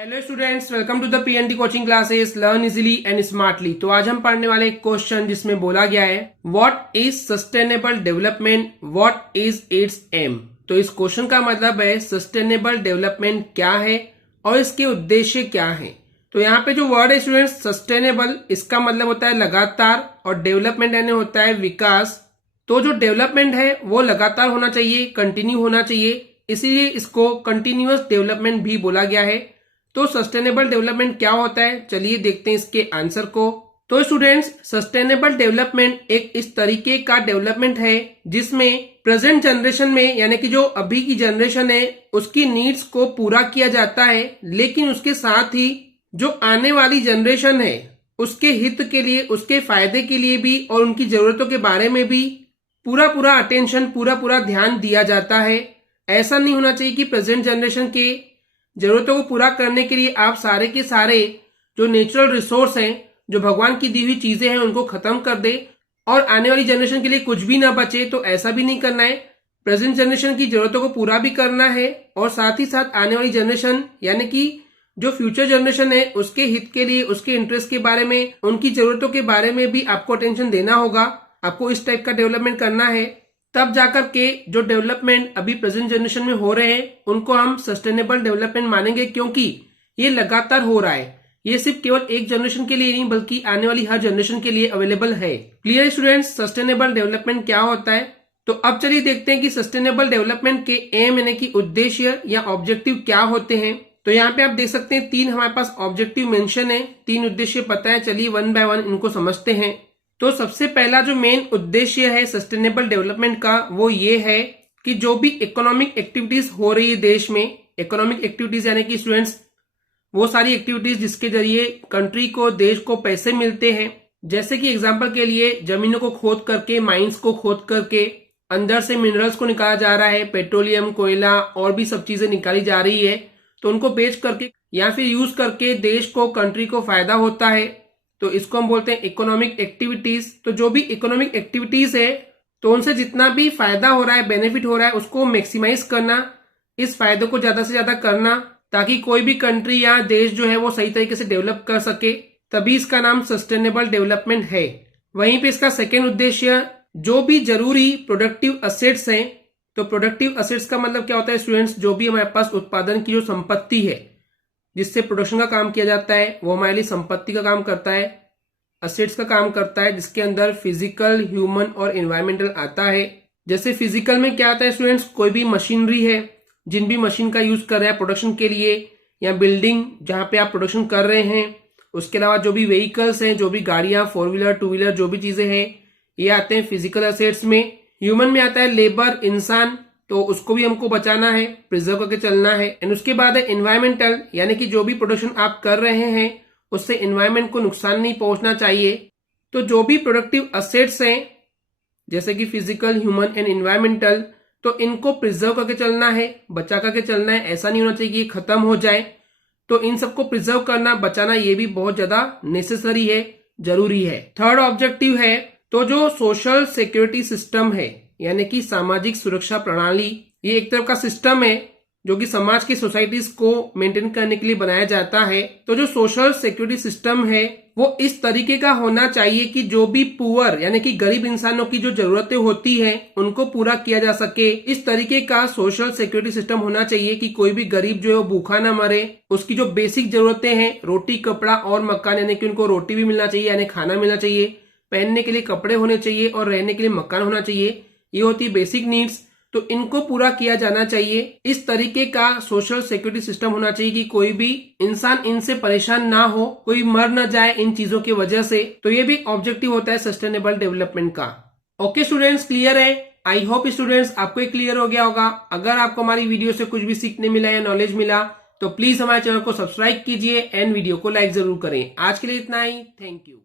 Hello students, welcome to the PNT coaching classes learn easily and smartly. तो आज हम पढ़ने वाले एक क्वेश्चन जिसमें बोला गया है what is sustainable development, what is its aim. तो इस क्वेश्चन का मतलब है सस्टेनेबल डेवलपमेंट क्या है और इसके उद्देश्य क्या है। तो यहाँ पे जो वर्ड है स्टूडेंट्स सस्टेनेबल, इसका मतलब होता है लगातार और डेवलपमेंट यानी होता है विकास। तो जो डेवलपमेंट है वो लगातार होना चाहिए, कंटिन्यू होना चाहिए, इसीलिए इसको कंटिन्यूअस डेवलपमेंट भी बोला गया है। तो सस्टेनेबल डेवलपमेंट क्या होता है, चलिए देखते हैं इसके आंसर को। तो स्टूडेंट्स सस्टेनेबल डेवलपमेंट एक इस तरीके का डेवलपमेंट है जिसमें प्रेजेंट जनरेशन में यानी कि जो अभी की जनरेशन है उसकी नीड्स को पूरा किया जाता है, लेकिन उसके साथ ही जो आने वाली जनरेशन है उसके हित के लिए, उसके फायदे के लिए भी और उनकी जरूरतों के बारे में भी पूरा अटेंशन, पूरा ध्यान दिया जाता है। ऐसा नहीं होना चाहिए कि प्रेजेंट जनरेशन के जरूरतों को पूरा करने के लिए आप सारे के सारे जो नेचुरल रिसोर्स हैं, जो भगवान की दी हुई चीजें हैं, उनको खत्म कर दे और आने वाली जनरेशन के लिए कुछ भी ना बचे। तो ऐसा भी नहीं करना है। प्रेजेंट जनरेशन की जरूरतों को पूरा भी करना है और साथ ही साथ आने वाली जनरेशन यानी कि जो फ्यूचर जनरेशन है उसके हित के लिए, उसके इंटरेस्ट के बारे में, उनकी जरूरतों के बारे में भी आपको अटेंशन देना होगा। आपको इस टाइप का डेवलपमेंट करना है, तब जाकर के जो डेवलपमेंट अभी प्रेजेंट जनरेशन में हो रहे हैं उनको हम सस्टेनेबल डेवलपमेंट मानेंगे, क्योंकि ये लगातार हो रहा है। ये सिर्फ केवल एक जनरेशन के लिए नहीं बल्कि आने वाली हर जनरेशन के लिए अवेलेबल है। क्लियर स्टूडेंट्स, सस्टेनेबल डेवलपमेंट क्या होता है। तो अब चलिए देखते हैं कि सस्टेनेबल डेवलपमेंट के एम यानी कि उद्देश्य या ऑब्जेक्टिव क्या होते हैं। तो यहाँ पे आप देख सकते हैं 3 हमारे पास ऑब्जेक्टिव मेंशन है, 3 उद्देश्य पता है। चलिए वन बाय वन इनको समझते हैं। तो सबसे पहला जो मेन उद्देश्य है सस्टेनेबल डेवलपमेंट का वो ये है कि जो भी इकोनॉमिक एक्टिविटीज हो रही है देश में, इकोनॉमिक एक्टिविटीज यानी कि स्टूडेंट्स वो सारी एक्टिविटीज जिसके जरिए कंट्री को, देश को पैसे मिलते हैं। जैसे कि एग्जांपल के लिए जमीनों को खोद करके, माइंस को खोद करके अंदर से मिनरल्स को निकाला जा रहा है, पेट्रोलियम, कोयला और भी सब चीजें निकाली जा रही है। तो उनको बेच करके या फिर यूज करके देश को, कंट्री को फायदा होता है। तो इसको हम बोलते हैं इकोनॉमिक एक्टिविटीज। तो जो भी इकोनॉमिक एक्टिविटीज है तो उनसे जितना भी फायदा हो रहा है, बेनिफिट हो रहा है, उसको मैक्सिमाइज करना, इस फायदे को ज्यादा से ज्यादा करना, ताकि कोई भी कंट्री या देश जो है वो सही तरीके से डेवलप कर सके। तभी इसका नाम सस्टेनेबल डेवलपमेंट है। वहीं पे इसका सेकेंड उद्देश्य जो भी जरूरी प्रोडक्टिव असेट्स हैं। तो प्रोडक्टिव असेट्स का मतलब क्या होता है स्टूडेंट्स, जो भी हमारे पास उत्पादन की जो संपत्ति है जिससे प्रोडक्शन का काम किया जाता है वो हमारे लिए संपत्ति का काम करता है, असेट्स का काम करता है, जिसके अंदर फिजिकल, ह्यूमन और एनवायरमेंटल आता है। जैसे फिजिकल में क्या आता है स्टूडेंट्स, कोई भी मशीनरी है, जिन भी मशीन का यूज कर रहे हैं प्रोडक्शन के लिए, या बिल्डिंग जहां पे आप प्रोडक्शन कर रहे हैं। उसके अलावा जो भी व्हीकल्स हैं, जो भी गाड़ियां, 4 व्हीलर 2 व्हीलर जो भी चीजें हैं, ये आते हैं फिजिकल असेट्स में। ह्यूमन में आता है लेबर, इंसान, तो उसको भी हमको बचाना है, प्रिजर्व करके चलना है। एंड उसके बाद है एनवायरमेंटल, यानी कि जो भी प्रोडक्शन आप कर रहे हैं उससे एनवायरमेंट को नुकसान नहीं पहुंचना चाहिए। तो जो भी प्रोडक्टिव असेट्स हैं जैसे कि फिजिकल, ह्यूमन एंड एनवायरमेंटल, तो इनको प्रिजर्व करके चलना है, बचा करके चलना है। ऐसा नहीं होना चाहिए कि ये खत्म हो जाए। तो इन सबको प्रिजर्व करना, बचाना, ये भी बहुत ज्यादा नेसेसरी है, जरूरी है। थर्ड ऑब्जेक्टिव है तो जो सोशल सिक्योरिटी सिस्टम है यानी कि सामाजिक सुरक्षा प्रणाली, ये एक तरह का सिस्टम है जो कि समाज की सोसाइटीज को मेंटेन करने के लिए बनाया जाता है। तो जो सोशल सिक्योरिटी सिस्टम है वो इस तरीके का होना चाहिए कि जो भी पुअर यानी कि गरीब इंसानों की जो जरूरतें होती हैं उनको पूरा किया जा सके। इस तरीके का सोशल सिक्योरिटी सिस्टम होना चाहिए कि कोई भी गरीब जो है वो भूखा ना मरे। उसकी जो बेसिक जरूरतें हैं, रोटी, कपड़ा और मकान, यानी कि उनको रोटी भी मिलना चाहिए यानी खाना मिलना चाहिए, पहनने के लिए कपड़े होने चाहिए और रहने के लिए मकान होना चाहिए। ये होती है बेसिक नीड्स। तो इनको पूरा किया जाना चाहिए। इस तरीके का सोशल सिक्योरिटी सिस्टम होना चाहिए कि कोई भी इंसान इनसे परेशान ना हो, कोई मर ना जाए इन चीजों की वजह से। तो ये भी ऑब्जेक्टिव होता है सस्टेनेबल डेवलपमेंट का। ओके स्टूडेंट्स, क्लियर है? आई होप स्टूडेंट्स आपको क्लियर हो गया होगा। अगर आपको हमारी वीडियो से कुछ भी सीखने मिला या नॉलेज मिला तो प्लीज हमारे चैनल को सब्सक्राइब कीजिए एंड वीडियो को लाइक जरूर करें। आज के लिए इतना ही, थैंक यू।